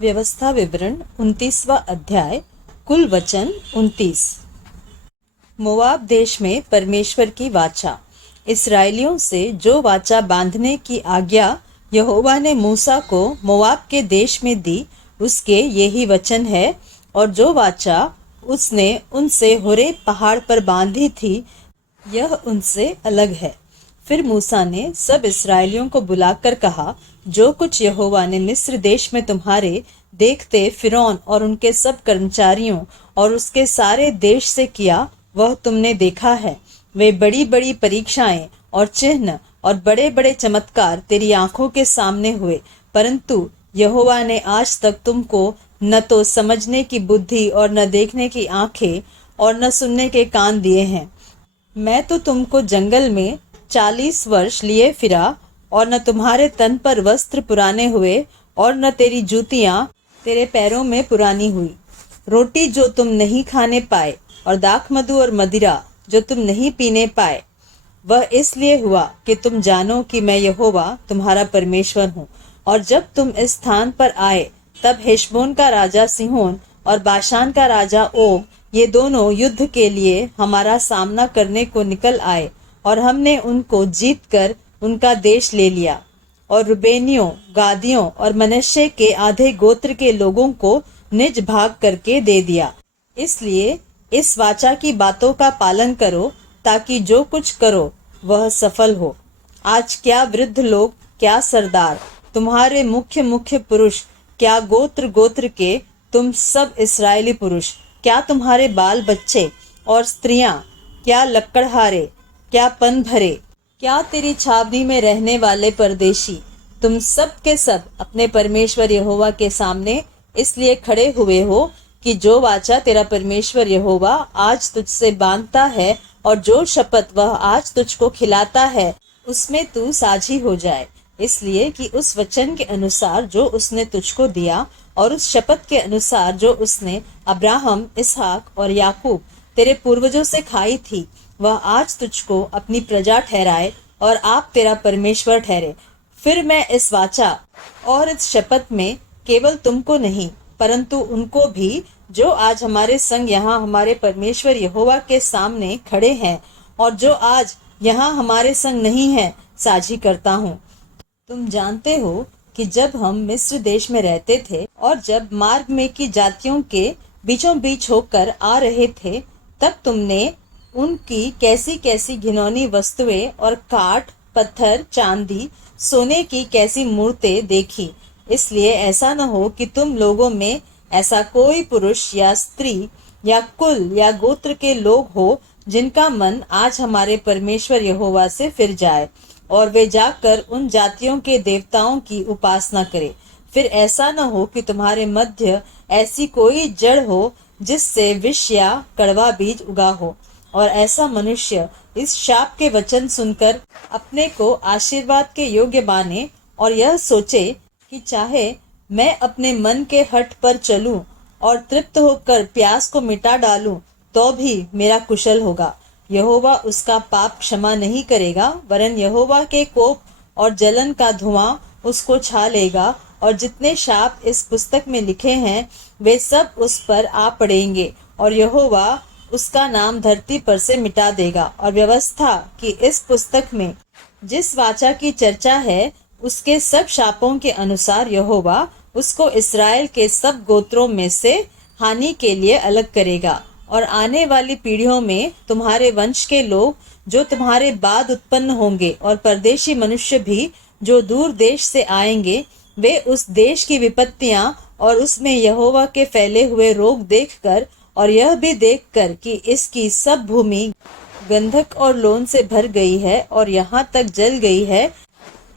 व्यवस्था विवरण 29वां अध्याय। कुल वचन 29। मोआब देश में परमेश्वर की वाचा। इस्राएलियों से जो वाचा बांधने की आज्ञा यहोवा ने मूसा को मोआब के देश में दी, उसके यही वचन है। और जो वाचा उसने उनसे होरेब पहाड़ पर बांधी थी, यह उनसे अलग है। फिर मूसा ने सब इस्राएलियों को बुलाकर कहा, जो कुछ यहोवा ने मिस्र देश में तुम्हारे देखते फिरौन और उनके सब कर्मचारियों और उसके सारे देश से किया, वह तुमने देखा है। वे बड़ी बड़ी परीक्षाएं और चिन्ह और बड़े बड़े चमत्कार तेरी आंखों के सामने हुए, परंतु यहोवा ने आज तक तुमको न तो समझने की बुद्धि और न देखने की आंखें और न सुनने के कान दिए हैं। मैं तो तुमको जंगल में 40 वर्ष लिए फिरा, और न तुम्हारे तन पर वस्त्र पुराने हुए और न तेरी जूतियां तेरे पैरों में पुरानी हुई। रोटी जो तुम नहीं खाने पाए और दाखमधु और मदिरा जो तुम नहीं पीने पाए, वह इसलिए हुआ कि तुम जानो कि मैं यहोवा तुम्हारा परमेश्वर हूँ। और जब तुम इस स्थान पर आए, तब हेशबोन का राजा सिहोन और बाशान का राजा ओग, ये दोनों युद्ध के लिए हमारा सामना करने को निकल आए, और हमने उनको जीत कर उनका देश ले लिया, और रुबेनियों, गादियों और मनश्शे के आधे गोत्र के लोगों को निज भाग करके दे दिया। इसलिए इस वाचा की बातों का पालन करो, ताकि जो कुछ करो वह सफल हो। आज क्या वृद्ध लोग, क्या सरदार, तुम्हारे मुख्य मुख्य पुरुष, क्या गोत्र गोत्र के तुम सब इस्राएली पुरुष, क्या तुम्हारे बाल बच्चे और स्त्रियां, क्या लकड़हारे, क्या पन भरे, क्या तेरी छावनी में रहने वाले परदेशी, तुम सब के सब अपने परमेश्वर यहोवा के सामने इसलिए खड़े हुए हो कि जो वाचा तेरा परमेश्वर यहोवा आज तुझसे बांधता है और जो शपथ वह आज तुझको खिलाता है, उसमें तू साझी हो जाए। इसलिए कि उस वचन के अनुसार जो उसने तुझको दिया और उस शपथ के अनुसार जो उसने अब्राहम, इसहाक और याकूब तेरे पूर्वजों से खाई थी, वह आज तुझको अपनी प्रजा ठहराए और आप तेरा परमेश्वर ठहरे। फिर मैं इस वाचा और इस शपथ में केवल तुमको नहीं, परंतु उनको भी जो आज हमारे संग यहाँ हमारे परमेश्वर यहोवा के सामने खड़े हैं और जो आज यहाँ हमारे संग नहीं है, साझी करता हूँ। तुम जानते हो कि जब हम मिस्र देश में रहते थे और जब मार्ग में की जातियों के बीचों बीच होकर आ रहे थे, तब तुमने उनकी कैसी कैसी घिनौनी वस्तुएं और काठ, पत्थर, चांदी, सोने की कैसी मूर्तें देखी। इसलिए ऐसा न हो कि तुम लोगों में ऐसा कोई पुरुष या स्त्री या कुल या गोत्र के लोग हो जिनका मन आज हमारे परमेश्वर यहोवा से फिर जाए और वे जाकर उन जातियों के देवताओं की उपासना करे। फिर ऐसा न हो कि तुम्हारे मध्य ऐसी कोई जड़ हो जिससे विष या कड़वा बीज उगा हो, और ऐसा मनुष्य इस शाप के वचन सुनकर अपने को आशीर्वाद के योग्य माने और यह सोचे कि चाहे मैं अपने मन के हठ पर चलूं और तृप्त होकर प्यास को मिटा डालूं, तो भी मेरा कुशल होगा। यहोवा उसका पाप क्षमा नहीं करेगा, वरन यहोवा के कोप और जलन का धुआं उसको छा लेगा, और जितने शाप इस पुस्तक में लिखे हैं वे सब उस पर आ पड़ेंगे, और यहोवा उसका नाम धरती पर से मिटा देगा। और व्यवस्था की इस पुस्तक में जिस वाचा की चर्चा है, उसके सब शापों के अनुसार यहोवा उसको इस्राएल के सब गोत्रों में से हानि के लिए अलग करेगा। और आने वाली पीढ़ियों में तुम्हारे वंश के लोग जो तुम्हारे बाद उत्पन्न होंगे और परदेशी मनुष्य भी जो दूर देश से आएंगे, वे उस देश की विपत्तियां और उसमें यहोवा के फैले हुए रोग देखकर और यह भी देखकर कि इसकी सब भूमि गंधक और लोन से भर गई है और यहाँ तक जल गई है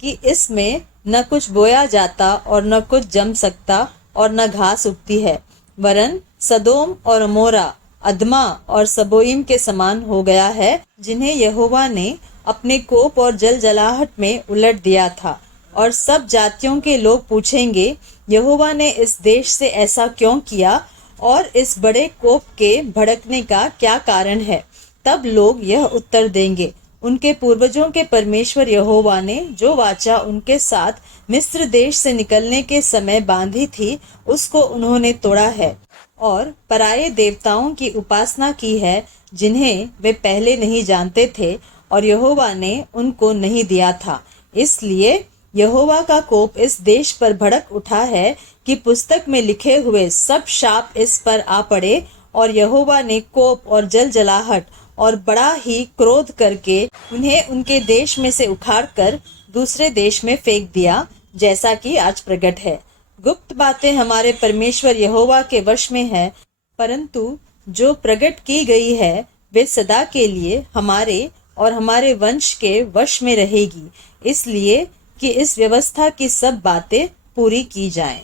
कि इसमें न कुछ बोया जाता और न कुछ जम सकता और न घास उगती है, वरन सदोम और अमोरा, अदमा और सबोइम के समान हो गया है, जिन्हें यहोवा ने अपने कोप और जल जलाहट में उलट दिया था। और सब जातियों के लोग पूछेंगे, यहोवा ने इस देश से ऐसा क्यों किया और इस बड़े कोप के भड़कने का क्या कारण है? तब लोग यह उत्तर देंगे, उनके पूर्वजों के परमेश्वर यहोवा ने जो वाचा उनके साथ मिस्र देश से निकलने के समय बांधी थी, उसको उन्होंने तोड़ा है और पराये देवताओं की उपासना की है, जिन्हें वे पहले नहीं जानते थे और यहोवा ने उनको नहीं दिया था। इसलिए यहोवा का कोप इस देश पर भड़क उठा है कि पुस्तक में लिखे हुए सब शाप इस पर आ पड़े, और यहोवा ने कोप और जलजलाहट और बड़ा ही क्रोध करके उन्हें उनके देश में से उखाड़कर दूसरे देश में फेंक दिया, जैसा कि आज प्रकट है। गुप्त बातें हमारे परमेश्वर यहोवा के वश में है, परंतु जो प्रकट की गई है वे सदा के लिए हमारे और हमारे वंश के वश में रहेगी, इसलिए कि इस व्यवस्था की सब बातें पूरी की जाएं।